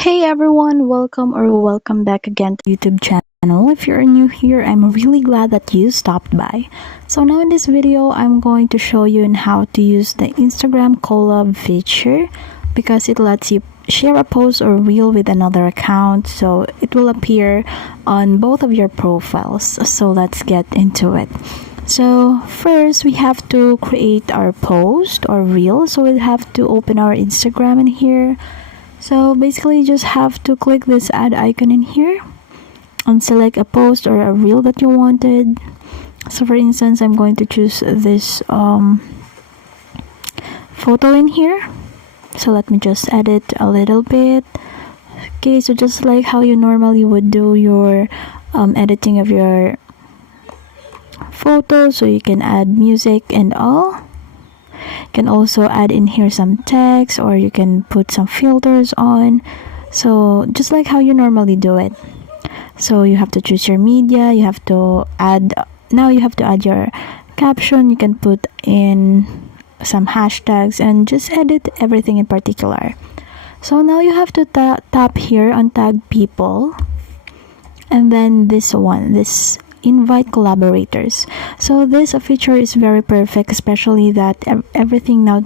Hey everyone, welcome back again to YouTube channel. If you're new here, I'm really glad that you stopped by. So now in this video, I'm going to show you on how to use the Instagram Collab feature because it lets you share a post or reel with another account, so it will appear on both of your profiles. So let's get into it. So first we have to create our post or reel, so we'll have to open our Instagram in here. So basically you just have to click this add icon in here and select a post or a reel that you wanted. So for instance, I'm going to choose this photo in here. So let me just edit a little bit. Okay, so just like how you normally would do your editing of your photo, so you can add music and all. You can also add in here some text, or you can put some filters on, so just like how you normally do it. So you have to choose your media, you have to add your caption, you can put in some hashtags and just edit everything in particular. So now you have to tap here on tag people, and then this invite collaborators. So this feature is very perfect, especially that everything now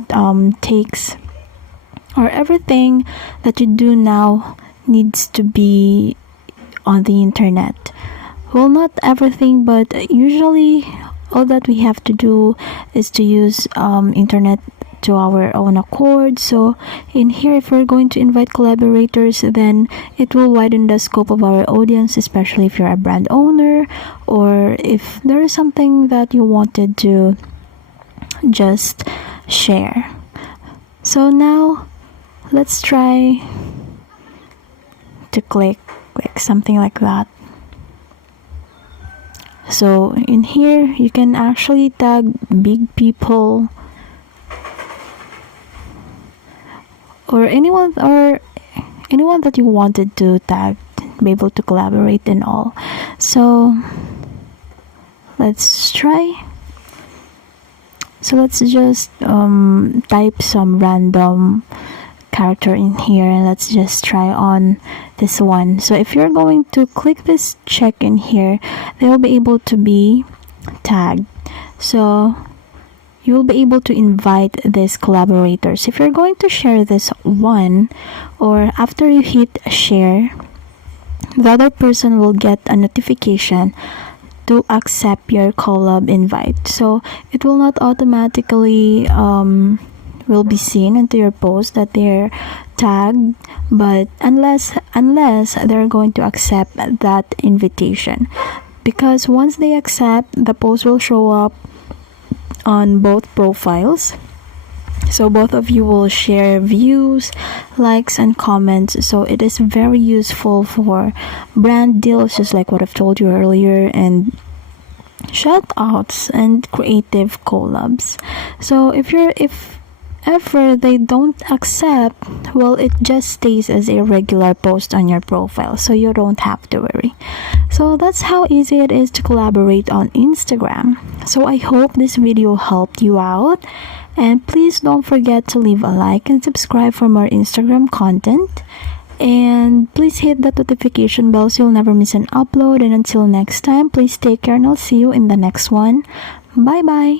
everything that you do now needs to be on the internet. Well, not everything, but usually all that we have to do is to use internet to our own accord. So in here, if we're going to invite collaborators, then it will widen the scope of our audience, especially if you're a brand owner or if there is something that you wanted to just share. So now let's try to click something like that. So in here you can actually tag big people or anyone that you wanted to tag, be able to collaborate and all. So let's try. So let's just type some random character in here, and let's just try on this one. So if you're going to click this check in here, they will be able to be tagged. So you will be able to invite these collaborators. If you're going to share this one, or after you hit share, the other person will get a notification to accept your collab invite. So it will not automatically will be seen into your post that they're tagged, but unless they're going to accept that invitation, because once they accept, the post will show up on both profiles, so both of you will share views, likes and comments. So it is very useful for brand deals, just like what I've told you earlier, and shoutouts and creative collabs. So if ever they don't accept, well, it just stays as a regular post on your profile, so you don't have to worry. So that's how easy it is to collaborate on Instagram. So I hope this video helped you out, and please don't forget to leave a like and subscribe for more Instagram content, and please hit that notification bell so you'll never miss an upload. And until next time, please take care, and I'll see you in the next one. Bye bye.